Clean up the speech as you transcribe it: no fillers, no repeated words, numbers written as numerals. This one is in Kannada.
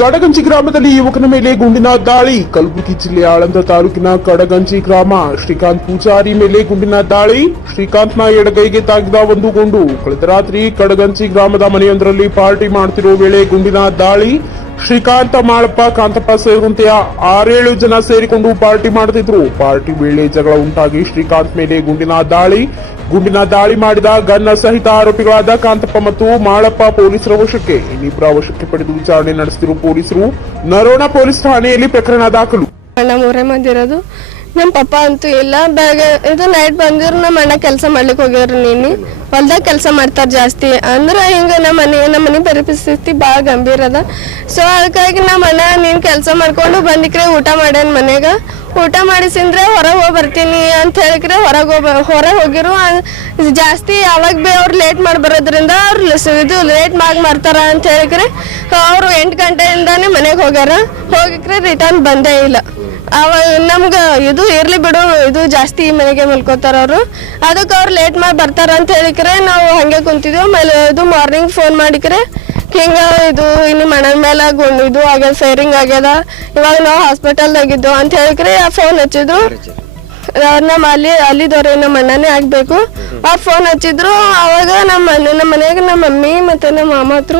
ಕಡಗಂಜಿ ಗ್ರಾಮದಲ್ಲಿ ಯುವಕನ ಮೇಲೆ ಗುಂಡಿನ ದಾಳಿ. ಕಲಬುರಗಿ ಜಿಲ್ಲೆಯ ಆಳಂದ ತಾಲೂಕಿನ ಕಡಗಂಜಿ ಗ್ರಾಮ. ಶ್ರೀಕಾಂತ್ ಪೂಜಾರಿ ಮೇಲೆ ಗುಂಡಿನ ದಾಳಿ. ಶ್ರೀಕಾಂತ್ನ ಎಡಗೈಗೆ ತಾಗಿದ ಒಂದು ಗುಂಡು. ಕಳೆದ ರಾತ್ರಿ ಕಡಗಂಜಿ ಗ್ರಾಮದ ಮನೆಯೊಂದರಲ್ಲಿ ಪಾರ್ಟಿ ಮಾಡುತ್ತಿರುವ ವೇಳೆ ಗುಂಡಿನ ದಾಳಿ. ಶ್ರೀಕಾಂತ, ಮಾಳಪ್ಪ, ಕಾಂತಪ್ಪ ಸೇರಿದಂತೆ 6-7 ಜನ ಸೇರಿಕೊಂಡು ಪಾರ್ಟಿ ಮಾಡುತ್ತಿದ್ರು. ಪಾರ್ಟಿ ವೇಳೆ ಜಗಳ ಉಂಟಾಗಿ ಶ್ರೀಕಾಂತ್ ಮೇಲೆ ಗುಂಡಿನ ದಾಳಿ ಮಾಡಿದ ಗನ್ನ ಸಹಿತ ಆರೋಪಿಗಳಾದ ಕಾಂತಪ್ಪ ಮತ್ತು ಮಾಳಪ್ಪ ಪೊಲೀಸರ ವಶಕ್ಕೆ. ಇನ್ನಿಬ್ಬರ ವಶಕ್ಕೆ ಪಡೆದು ವಿಚಾರಣೆ ನಡೆಸುತ್ತಿರುವ ಪೊಲೀಸರು ನರೋಣ ಪೊಲೀಸ್ ಠಾಣೆಯಲ್ಲಿ ಪ್ರಕರಣ ದಾಖಲು. ಅಣ್ಣ ಮೂರೇ ಮಂದಿ ಇರೋದು. ನಮ್ಮ ಪಪ್ಪ ಅಂತೂ ಇಲ್ಲ. ಬೆಳಗ್ಗೆ ಇದು ನೈಟ್ ಬಂದಿರು ನಮ್ಮ ಅಣ್ಣ ಕೆಲಸ ಮಾಡ್ಲಿಕ್ಕೆ ಹೋಗ್ಯಾರ. ನೀನು ಹೊಲ್ದಾಗ ಕೆಲಸ ಮಾಡ್ತಾರ ಜಾಸ್ತಿ. ಅಂದ್ರೆ ಹಿಂಗ ನಮ್ಮ ಮನೆ ಪರಿಸ್ಥಿತಿ ಭಾಳ ಗಂಭೀರ ಅದ. ಸೊ ಅದಕ್ಕಾಗಿ ನಮ್ಮ ಅಣ್ಣ ನೀನು ಕೆಲಸ ಮಾಡ್ಕೊಂಡು ಬಂದಿಕ್ರೆ ಊಟ ಮಾಡ್ಯಾನ ಮನೆಗ. ಊಟ ಮಾಡಿಸಿಂದ್ರೆ ಹೊರಗೆ ಹೋಗಿ ಬರ್ತೀನಿ ಅಂತ ಹೇಳಿಕ್ರೆ ಹೊರಗೆ ಹೋಗಿರು ಜಾಸ್ತಿ. ಅವಾಗ ಭೀ ಅವ್ರು ಲೇಟ್ ಮಾಡಿ ಬರೋದ್ರಿಂದ ಅವ್ರು ಇದು ಲೇಟ್ ಮಾಡ್ತಾರ ಅಂತ ಹೇಳಿಕ್ರೆ ಅವರು 8 ಗಂಟೆಯಿಂದಾನೇ ಮನೆಗೆ ಹೋಗ್ಯಾರ. ಹೋಗಿಕ್ರೆ ರಿಟರ್ನ್ ಬಂದೇ ಇಲ್ಲ. ಅವಾಗ ನಮ್ಗೆ ಇದು ಇರ್ಲಿ ಬಿಡು, ಇದು ಜಾಸ್ತಿ ಮನೆಗೆ ಮಲ್ಕೋತಾರ ಅವರು, ಅದಕ್ಕೆ ಅವ್ರು ಲೇಟ್ ಮಾಡಿ ಬರ್ತಾರ ಅಂತ ಹೇಳಿಕ್ರೆ ನಾವು ಹಂಗೆ ಕುಂತಿದ್ವಿ. ಆಮೇಲೆ ಇದು ಮಾರ್ನಿಂಗ್ ಫೋನ್ ಮಾಡಿಕ್ರೆ ಹಿಂಗ ಇದು ನಿಮ್ಮ ಮನೆ ಮೇಲೆ ಇದು ಆಗ್ಯದ, ಫೈರಿಂಗ್ ಆಗ್ಯದ, ಇವಾಗ ನಾವು ಹಾಸ್ಪಿಟಲ್ದಾಗಿದ್ದು ಅಂತ ಹೇಳಿಕ್ರೆ ಫೋನ್ ಹಚ್ಚಿದ್ರು. ನಮ್ಮ ಅಲ್ಲಿದವ್ರೆ ನಮ್ಮ ಅಣ್ಣನೇ ಆಗ್ಬೇಕು. ಅವ್ರು ಫೋನ್ ಹಚ್ಚಿದ್ರು. ಅವಾಗ ನಮ್ಮ ಮನೆಯಾಗ ನಮ್ಮ ಮಮ್ಮಿ ಮತ್ತೆ ನಮ್ಮ ಮಾಮ ಹತ್ರ